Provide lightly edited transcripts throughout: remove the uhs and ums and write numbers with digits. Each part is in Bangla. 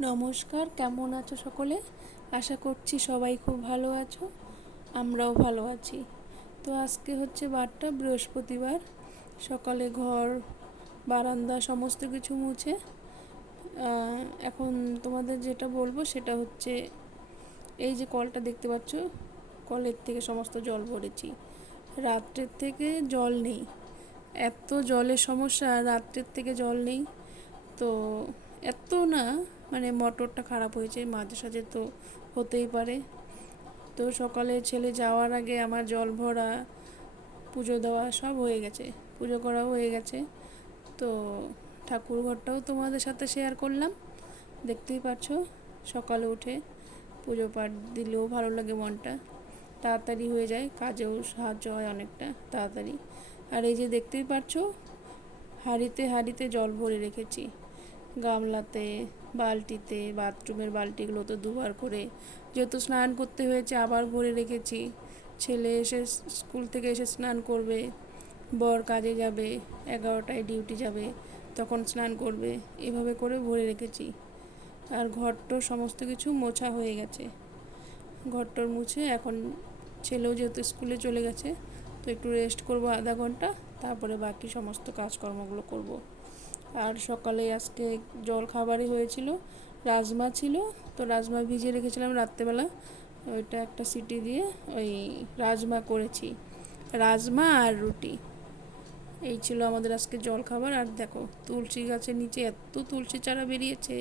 নমস্কার, কেমন আছো সকলে? আশা করছি সবাই খুব ভালো আছো। আমরাও ভালো আছি। তো আজকে হচ্ছে বারটা বৃহস্পতিবার। সকালে ঘর বারান্দা সমস্ত কিছু মুছে এখন তোমাদের যেটা বলবো সেটা হচ্ছে এই যে কলটা দেখতে পাচ্ছ, কলের থেকে সমস্ত জল ভরেছি। রাত্রের থেকে জল নেই, এত জলের সমস্যা, রাত্রের থেকে জল নেই। তো এত না, মানে মোটরটা খারাপ হয়েছে, মাঝে সাঝে তো হতেই পারে। তো সকালে ছেলে যাওয়ার আগে আমার জল ভরা, পুজো দেওয়া সব হয়ে গেছে, পুজো করাও হয়ে গেছে। তো ঠাকুর ঘরটাও তোমাদের সাথে শেয়ার করলাম, দেখতেই পাচ্ছ। সকালে উঠে পুজো পাঠ দিলেও ভালো লাগে, মনটা তাড়াতাড়ি হয়ে যায়, কাজেও সাহায্য হয় অনেকটা তাড়াতাড়ি। আর এই যে দেখতেই পাচ্ছ, হাঁড়িতে হাঁড়িতে জল ভরে রেখেছি, গামলাতে, বালতিতে, বাথরুমের বালতিগুলো তো দুবার করে, যেহেতু স্নান করতে হয়েছে আবার ভরে রেখেছি। ছেলে এসে স্কুল থেকে এসে স্নান করবে, বর কাজে যাবে, 11টায় ডিউটি যাবে, তখন স্নান করবে, এভাবে করে ভরে রেখেছি। আর ঘরটোর সমস্ত কিছু মোছা হয়ে গেছে, ঘরটোর মুছে এখন ছেলেও যেহেতু স্কুলে চলে গেছে, তো একটু রেস্ট করব আধা ঘন্টা, তারপরে বাকি সমস্ত কাজকর্মগুলো করব। আর সকালে আজকে জল খাবারই হয়েছিল, রাজমা ছিল। তো রাজমা ভিজিয়ে রেখেছিলাম রাত্রেবেলা, ওইটা একটা সিটি দিয়ে ওই রাজমা করেছি, রাজমা আর রুটি। এই ছিল আমাদের আজকে জল খাবার। আর দেখো, তুলসী গাছের নিচে এত তুলসী চারা বেরিয়েছে,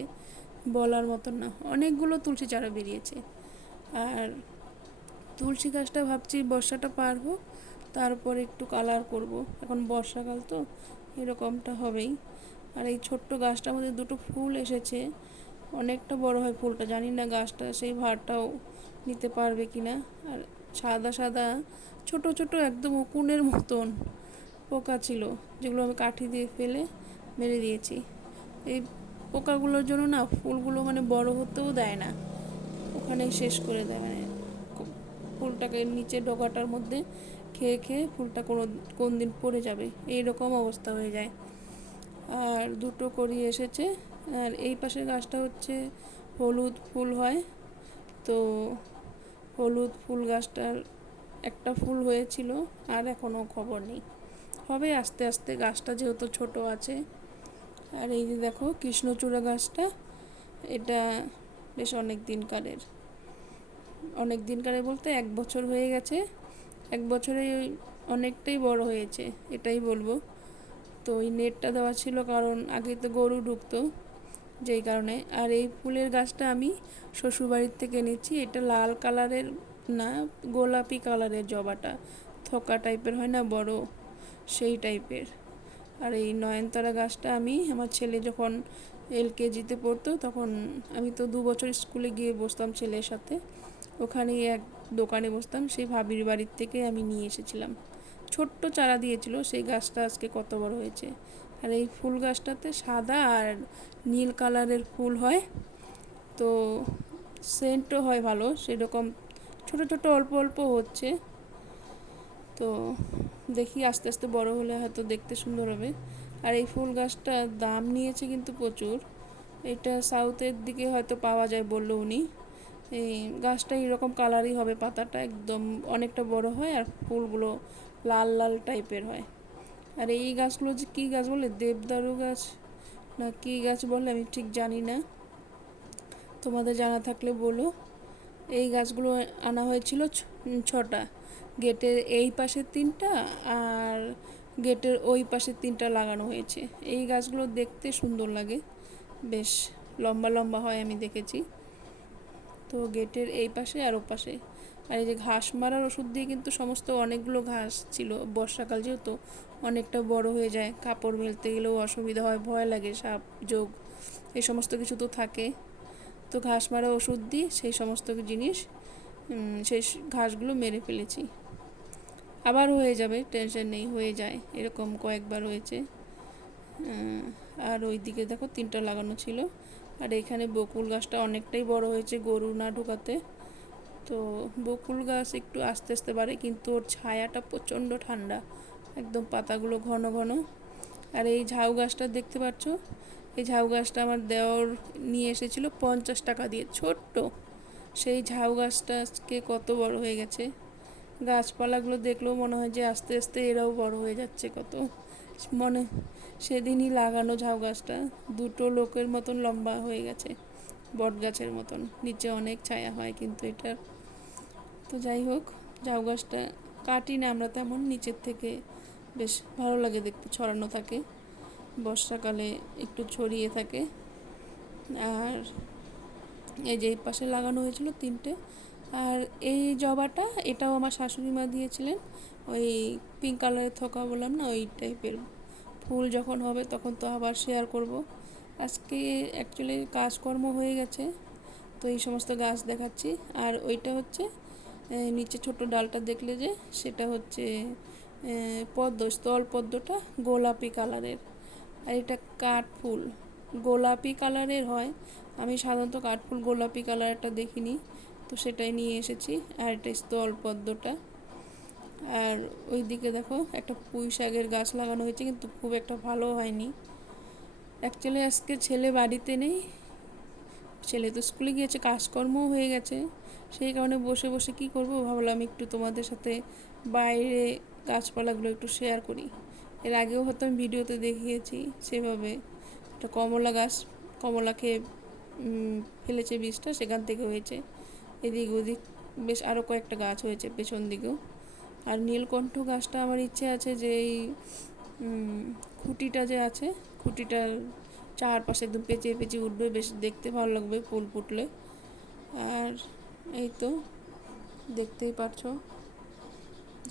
বলার মতন না, অনেকগুলো তুলসী চারা বেরিয়েছে। আর তুলসী গাছটা ভাবছি বর্ষাটা পার হোক, তারপর একটু কালার করব, এখন বর্ষাকাল তো এরকমটা হবেই। আর এই ছোট্ট গাছটার মধ্যে দুটো ফুল এসেছে, অনেকটা বড় হয় ফুলটা, জানি না গাছটা সেই ভারটাও নিতে পারবে কি না। আর সাদা সাদা ছোট ছোট একদম উকুনের মতন পোকা ছিল, যেগুলো আমি কাঠি দিয়ে ফেলে মেরে দিয়েছি। এই পোকাগুলোর জন্য না ফুলগুলো মানে বড় হতেও দেয় না, ওখানেই শেষ করে দেয়, মানে ফুলটাকে নিচে ডগাটার মধ্যে খেয়ে খেয়ে ফুলটা কোন দিন পড়ে যাবে এইরকম অবস্থা হয়ে যায়। আর দুটো করি এসেছে। আর এই পাশের গাছটা হচ্ছে হলুদ ফুল হয়, তো হলুদ ফুল গাছটার একটা ফুল হয়েছিল, আর এখনও খবর নেই, হবে আস্তে আস্তে, গাছটা যেহেতু ছোট আছে। আর এই যে দেখো কৃষ্ণচূড়া গাছটা, এটা বেশ অনেক দিনকারের বলতে 1 বছর হয়ে গেছে, 1 বছরে অনেকটাই বড় হয়েছে এটাই বলবো। তো ওই নেটটা দেওয়া ছিল, কারণ আগে তো গরু ঢুকতো, যেই কারণে। আর এই ফুলের গাছটা আমি শ্বশুরবাড়ির থেকে এনেছি, এটা লাল কালারের না, গোলাপি কালারের জবাটা, থোকা টাইপের হয় না বড়, সেই টাইপের। আর এই নয়নতারা গাছটা আমি আমার ছেলে যখন LKG-তে পড়তো, তখন আমি তো 2 বছর স্কুলে গিয়ে বসতাম ছেলের সাথে, ওখানেই এক দোকানে বসতাম, সেই ভাবির বাড়ির থেকে আমি নিয়ে এসেছিলাম, ছোট্ট চারা দিয়েছিল, সেই গাছটা আজকে কত বড় হয়েছে। আর এই ফুল গাছটাতে সাদা আর নীল কালারের ফুল হয়, তো সেন্টও হয় ভালো, সেরকম ছোট ছোট অল্প অল্প হচ্ছে। তো দেখি আস্তে আস্তে বড় হলে হয়তো দেখতে সুন্দর হবে। আর এই ফুল গাছটার দাম নিয়েছে কিন্তু প্রচুর, এটা সাউথের দিকে হয়তো পাওয়া যায় বললো উনি। এই গাছটা এরকম কালারই হবে, পাতাটা একদম অনেকটা বড় হয়, আর ফুলগুলো লাল লাল টাইপের হয়। আর এই গাছগুলো যে কী গাছ বলে, দেবদারু গাছ না কী গাছ বলে আমি ঠিক জানি না, তোমাদের জানা থাকলে বলো। এই গাছগুলো আনা হয়েছিল 6টা, গেটের এই পাশে 3টা আর গেটের ওই পাশে 3টা লাগানো হয়েছে। এই গাছগুলো দেখতে সুন্দর লাগে, বেশ লম্বা লম্বা হয় আমি দেখেছি। তো গেটের এই পাশে আর ও পাশে। আর এই যে ঘাস মারার ওষুধ দিয়ে কিন্তু সমস্ত অনেকগুলো ঘাস ছিল, বর্ষাকাল যেহেতু অনেকটা বড় হয়ে যায়, কাপড় মেলতে গেলেও অসুবিধা হয়, ভয় লাগে, সাপ যোগ এই সমস্ত কিছু তো থাকে। তো ঘাস মারা ওষুধ দিয়ে সেই সমস্ত জিনিস, সেই ঘাসগুলো মেরে ফেলেছি। আবার হয়ে যাবে, টেনশন নেই, হয়ে যায়, এরকম কয়েকবার হয়েছে। আর ওই দিকে দেখো 3টা লাগানো ছিল। আর এখানে বকুল গাছটা অনেকটাই বড় হয়েছে গরু না ঢোকাতে। তো বকুল গাছ একটু আস্তে আস্তে বাড়ে, কিন্তু ওর ছায়াটা প্রচণ্ড ঠান্ডা, একদম পাতাগুলো ঘন ঘন। আর এই ঝাউ গাছটা দেখতে পাচ্ছ, এই ঝাউ গাছটা আমার দেওর নিয়ে এসেছিল 50 টাকা দিয়ে, ছোট্ট। সেই ঝাউ গাছটা আজকে কত বড় হয়ে গেছে। গাছপালাগুলো দেখলেও মনে হয় যে আস্তে আস্তে এরাও বড় হয়ে যাচ্ছে কত। মনে সেদিনই লাগানো ঝাউ গাছটা দুটো লোকের মতন লম্বা হয়ে গেছে, বট গাছের মতন। নিচে অনেক ছায়া হয় কিন্তু এটার। তো যাই হোক, ঝাউ গাছটা কাটি না আমরা তেমন, নিচের থেকে বেশ ভালো লাগে দেখতে, ছড়ানো থাকে, বর্ষাকালে একটু ছড়িয়ে থাকে। আর এই যে এই পাশে লাগানো হয়েছিল 3টে। আর এই জবাটা, এটাও আমার শাশুড়ি মা দিয়েছিলেন, ওই পিঙ্ক কালারের থোকা বললাম না, ওই টাইপের। ফুল যখন হবে তখন তো আবার শেয়ার করব। আজকে অ্যাকচুয়ালি কাজকর্ম হয়ে গেছে, তো এই সমস্ত গাছ দেখাচ্ছি। আর ওইটা হচ্ছে নিচে ছোট ডালটা দেখলে যে, সেটা হচ্ছে পদ্ম, স্থল পদ্মটা গোলাপি কালারের। আর এটা কাঠফুল, গোলাপি কালারের হয়। আমি সাধারণত কাঠফুল গোলাপি কালারটা দেখিনি, তো সেটাই নিয়ে এসেছি। আর এটা স্থল পদ্মটা। আর ওই দিকে দেখো একটা পুঁই শাকের গাছ লাগানো হয়েছে, কিন্তু খুব একটা ভালো হয়নি। অ্যাকচুয়ালি আজকে ছেলে বাড়িতে নেই, ছেলে তো স্কুলে গিয়েছে, কাজকর্মও হয়ে গেছে। সেই কারণে বসে বসে কি করব, ভাবলাম একটু তোমাদের সাথে বাইরে গাছপালাগুলো একটু শেয়ার করি। এর আগেও হয়তো আমি ভিডিওতে দেখিয়েছি সেভাবে। একটা কমলা গাছ, কমলা খেয়ে ফেলেছে বীজটা, সেখান থেকে হয়েছে। এদিক ওদিক বেশ আরও কয়েকটা গাছ হয়েছে পেছন দিকেও। আর নীলকণ্ঠ গাছটা আমার ইচ্ছে আছে যে এই খুঁটিটা যে আছে, খুঁটিটার চারপাশে একদম পেঁচিয়ে পেঁচিয়ে উঠবে, বেশ দেখতে ভালো লাগবে ফুল ফুটলে। আর এই তো দেখতেই পারছো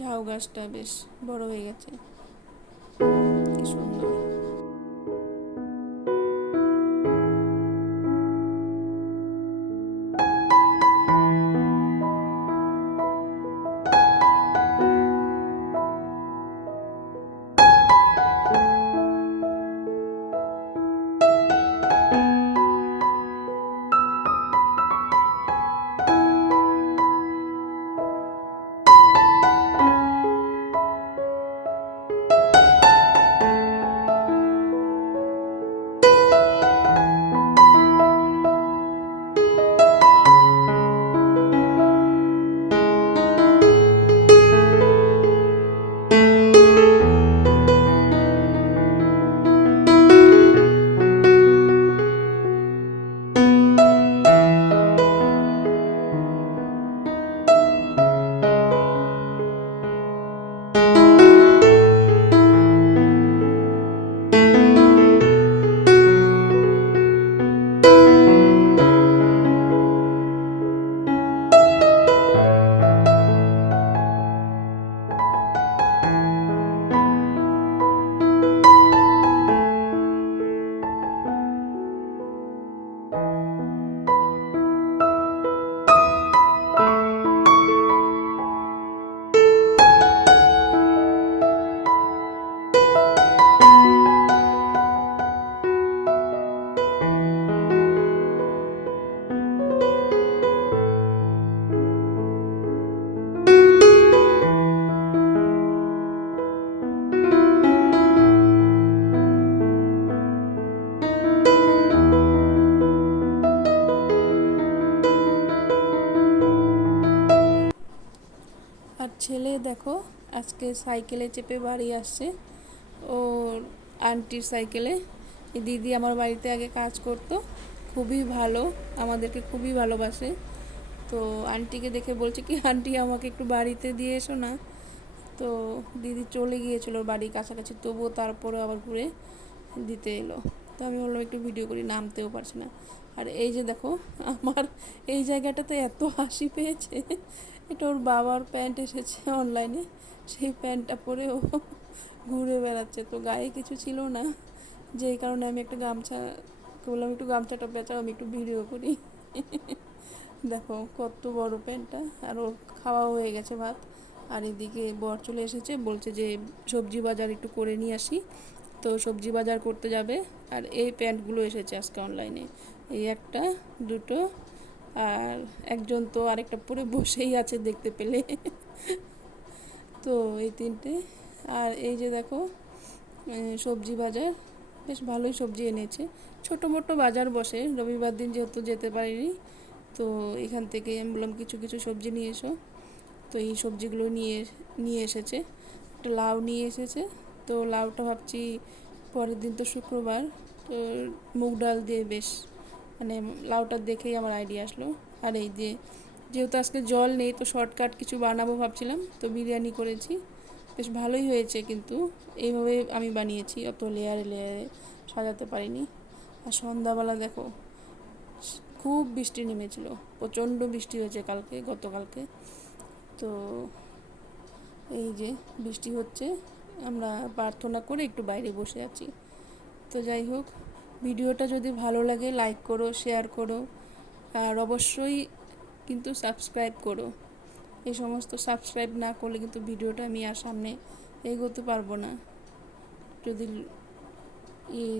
ঝাউ গাছটা বেশ বড় হয়ে গেছে, কি সুন্দর। আর ছেলে দেখো আজকে সাইকেলে চেপে বাড়ি আসছে, ওর আন্টির সাইকেলে। এই দিদি আমার বাড়িতে আগে কাজ করতো, খুবই ভালো, আমাদেরকে খুবই ভালোবাসে। তো আন্টিকে দেখে বলছে কি, আন্টি আমাকে একটু বাড়িতে দিয়ে এসো না। তো দিদি চলে গিয়েছিল বাড়ির কাছাকাছি, তবুও তারপরে আবার ঘুরে দিতে এলো। তো আমি বললাম একটু ভিডিও করি, নামতেও পারছি না। আর এই যে দেখো আমার এই জায়গাটাতে এত হাসি পেয়েছে, এটা ওর বাবার প্যান্ট এসেছে অনলাইনে, সেই প্যান্টটা পরে ও ঘুরে বেড়াচ্ছে। তো গায়ে কিছু ছিল না, যেই কারণে আমি একটা গামছা বললাম একটু গামছাটা পেঁচাও, আমি একটু ভিডিও করি। দেখো কত বড় প্যান্টটা। আর ওর খাওয়া হয়ে গেছে ভাত। আর এদিকে বর চলে এসেছে, বলছে যে সবজি বাজার একটু করে নিয়ে আসি, তো সবজি বাজার করতে যাবে। আর এই প্যান্টগুলো এসেছে আজকে অনলাইনে, এই একটা, দুটো, আর একজন তো আরেকটা পরে বসেই আছে দেখতে পেলে। তো এই 3টে। আর এই যে দেখো সবজি বাজার, বেশ ভালোই সবজি এনেছে। ছোটো মোটো বাজার বসে, রবিবার দিন যেহেতু যেতে পারিনি, তো এখান থেকে আমি বললাম কিছু কিছু সবজি নিয়ে এসো। তো এই সবজিগুলো নিয়ে নিয়ে এসেছে। একটা লাউ নিয়ে এসেছে। তো লাউটা ভাবছি পরের দিন তো শুক্রবার, তো মুগ ডাল দিয়ে বেশ মানে লাউটা দেখেই আমার আইডিয়া আসলো। আর এই যে যেহেতু আজকে জল নেই, তো শর্টকাট কিছু বানাবো ভাবছিলাম, তো বিরিয়ানি করেছি। বেশ ভালোই হয়েছে, কিন্তু এইভাবে আমি বানিয়েছি, অত লেয়ারে লেয়ারে সাজাতে পারিনি। আর সন্ধ্যাবেলা দেখো খুব বৃষ্টি নেমেছিল, প্রচণ্ড বৃষ্টি হয়েছে গতকালকে। তো এই যে বৃষ্টি হচ্ছে, আমরা প্রার্থনা করে একটু বাইরে বসে আছি। তো যাই হোক, ভিডিওটা যদি ভালো লাগে লাইক করো, শেয়ার করো, আর অবশ্যই কিন্তু সাবস্ক্রাইব করো। এই সমস্ত সাবস্ক্রাইব না করলে কিন্তু ভিডিওটা আমি আর সামনে এগোতে পারবো না, যদি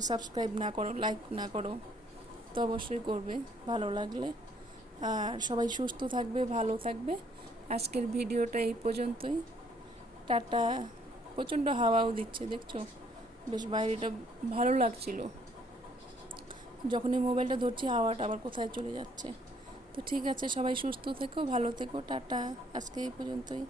সাবস্ক্রাইব না করো, লাইক না করো। তো অবশ্যই করবে ভালো লাগলে। আর সবাই সুস্থ থাকবে, ভালো থাকবে। আজকের ভিডিওটা এই পর্যন্তই। টাটা। প্রচণ্ড হাওয়াও দিচ্ছে, দেখছো? বেশ বাইরেটা ভালো লাগছিল। যখনই মোবাইলটা ধরছি হাওয়াটা আবার কোথায় চলে যাচ্ছে। তো ঠিক আছে, সবাই সুস্থ থেকো, ভালো থেকো, টাটা। আজকে এই পর্যন্তই।